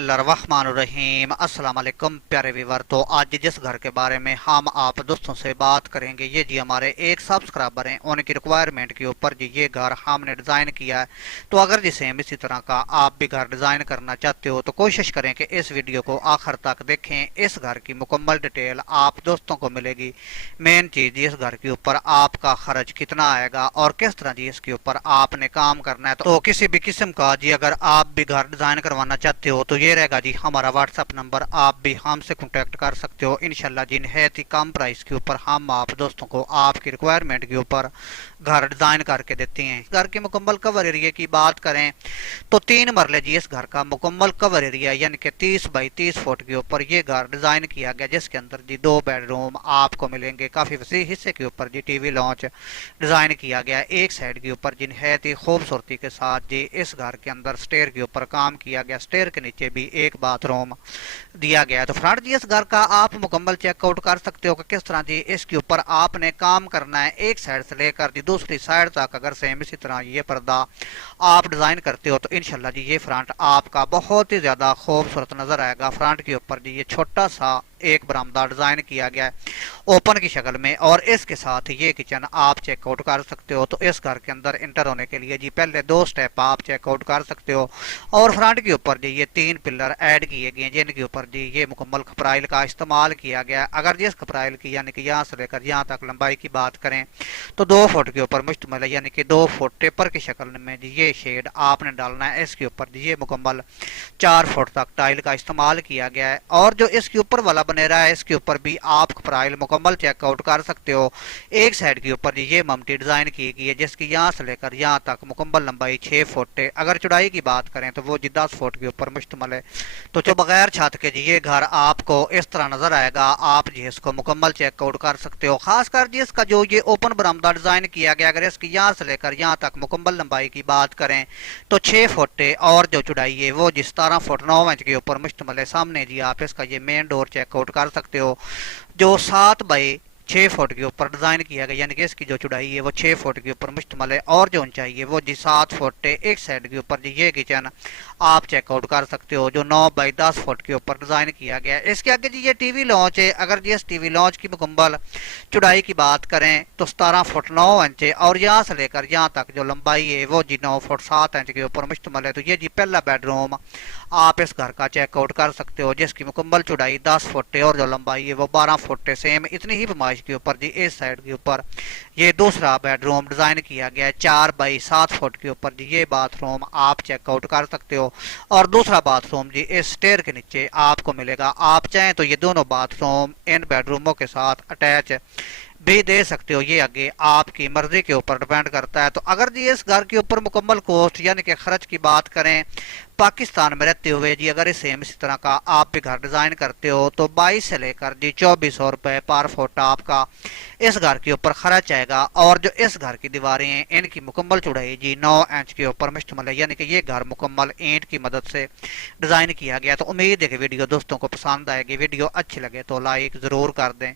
बिस्मिल्लाहिर्रहमानिर्रहीम। अस्सलाम वालेकुम प्यारे व्यूअर। तो आज जिस घर के बारे में हम आप दोस्तों से बात करेंगे, ये जी हमारे एक सब्सक्राइबर हैं, उनकी रिक्वायरमेंट के ऊपर जी ये घर हमने डिज़ाइन किया है। तो अगर जी सेम इसी तरह का आप भी घर डिज़ाइन करना चाहते हो तो कोशिश करें कि इस वीडियो को आखिर तक देखें। इस घर की मुकम्मल डिटेल आप दोस्तों को मिलेगी। मेन चीज़ जी इस घर के ऊपर आपका खर्च कितना आएगा और किस तरह जी इसके ऊपर आपने काम करना है। तो किसी भी किस्म का जी अगर आप भी घर डिज़ाइन करवाना चाहते हो तो ये रहेगा जी हमारा व्हाट्सअप नंबर, आप भी हमसे कांटेक्ट कर सकते हो। इंशाल्लाह जी निहायत ही कम प्राइस के ऊपर हम आप दोस्तों को आपकी रिक्वायरमेंट के ऊपर घर डिज़ाइन करके देते हैं। घर के मुकम्मल कवर एरिया की बात करें तो 3 मरले जी इस घर का मुकम्मल कवर एरिया यानी कि 30 बाई 30 फुट के ऊपर ये घर डिज़ाइन किया गया, जिसके अंदर जी 2 बेडरूम आपको मिलेंगे। काफ़ी वसी हिस्से के ऊपर जी टीवी लॉन्च डिज़ाइन किया गया। एक साइड के ऊपर जी निहायत ही खूबसूरती के साथ जी इस घर के अंदर स्टेयर के ऊपर काम किया गया। स्टेयर के नीचे भी एक बाथरूम दिया गया है। तो फ्रंट जी इस घर का आप मुकम्मल चेकआउट कर सकते हो कि किस तरह जी इसके ऊपर आपने काम करना है। एक साइड से लेकर जी दूसरी साइड तक अगर सेम इसी तरह ये पर्दा आप डिज़ाइन करते हो तो इंशाल्लाह जी ये फ्रंट आपका बहुत ही ज़्यादा खूबसूरत नज़र आएगा। फ्रंट के ऊपर जी ये छोटा सा एक बरामदा डिज़ाइन किया गया है ओपन की शक्ल में, और इसके साथ ये किचन आप चेकआउट कर सकते हो। तो इस घर के अंदर इंटर होने के लिए जी पहले 2 स्टेप आप चेकआउट कर सकते हो। और फ्रंट के ऊपर जी ये 3 पिलर ऐड किए गए जिनके ऊपर जी ये मुकम्मल खपराइल का इस्तेमाल किया गया। अगर जिस खपराइल की यानी कि यहाँ से लेकर यहाँ तक लंबाई की बात करें तो 2 फुट के ऊपर मुश्तमिल है, यानी कि 2 फुट टेपर की शक्ल में जी ये शेड आपने डालना है। इसके ऊपर जी ये मुकम्मल 4 फुट तक टाइल का इस्तेमाल किया गया है। और जो इसके ऊपर वाला बनेरा है इसके ऊपर भी आप खपराइल मुकम्मल चेकआउट कर सकते हो। एक साइड के ऊपर ये ममटी डिज़ाइन की गई है जिसकी यहाँ से लेकर यहाँ तक मुकम्मल लंबाई 6 फुट है। अगर चौड़ाई की बात करें तो वो जी 10 फुट के ऊपर मुश्तमिल है। तो जो बगैर छत के जी ये घर आपको इस तरह नज़र आएगा। आप जी इसको मुकम्मल चेकआउट कर सकते हो। खासकर जी इसका जो ये ओपन बरामदा डिज़ाइन किया गया, अगर इसकी यहाँ से लेकर यहाँ तक मुकम्मल लंबाई की बात करें तो 6 फुट है, और जो चौड़ाई है वो जी 17 फुट 9 इंच के ऊपर मुश्तमिल है। सामने जी आप इसका ये मेन डोर चेकआउट कर सकते हो जो 7 बाई 6 फुट के ऊपर डिज़ाइन किया गया, यानी कि इसकी जो चौड़ाई है वो 6 फुट के ऊपर मुश्तमिल है, और जो ऊंचाई है वो जी 7 फुट है। एक साइड के ऊपर जी ये किचन आप चेकआउट कर सकते हो जो 9 बाई 10 फुट के ऊपर डिज़ाइन किया गया है। इसके आगे जी ये टीवी लॉन्च है। अगर जी इस टीवी लॉन्च की मुकम्मल चौड़ाई की बात करें तो 17 फुट 9 इंच है, और यहाँ से लेकर यहाँ तक जो लंबाई है वो जी 9 फुट 7 इंच के ऊपर मुश्तमिल है। तो ये जी पहला बेडरूम आप इस घर का चेकआउट कर सकते हो जिसकी मुकम्मल चौड़ाई 10 फुट है और जो लंबाई है वो 12 फुट है। सेम इतनी ही पैमाइश के ऊपर जी इस साइड के ऊपर ये दूसरा बेडरूम डिज़ाइन किया गया है 4 बाई 7 फुट के ऊपर जी ये बाथरूम आप चेकआउट कर सकते हो। और दूसरा बाथरूम जी इस स्टेयर के नीचे आपको मिलेगा। आप चाहें तो ये दोनों बाथरूम इन बेडरूमों के साथ अटैच भी दे सकते हो, ये आगे आपकी मर्जी के ऊपर डिपेंड करता है। तो अगर जी इस घर के ऊपर मुकम्मल कॉस्ट यानी कि खर्च की बात करें पाकिस्तान में रहते हुए जी अगर सेम इसी तरह का आप भी घर डिज़ाइन करते हो तो 22 से लेकर जी 2400 रुपये पर फुट आपका इस घर के ऊपर खर्च आएगा। और जो इस घर की दीवारें हैं इनकी मुकम्मल चौड़ाई जी 9 इंच के ऊपर मुश्तमिल है, यानी कि ये घर मुकम्मल ईंट की मदद से डिज़ाइन किया गया। तो उम्मीद है कि वीडियो दोस्तों को पसंद आएगी। वीडियो अच्छी लगे तो लाइक ज़रूर कर दें।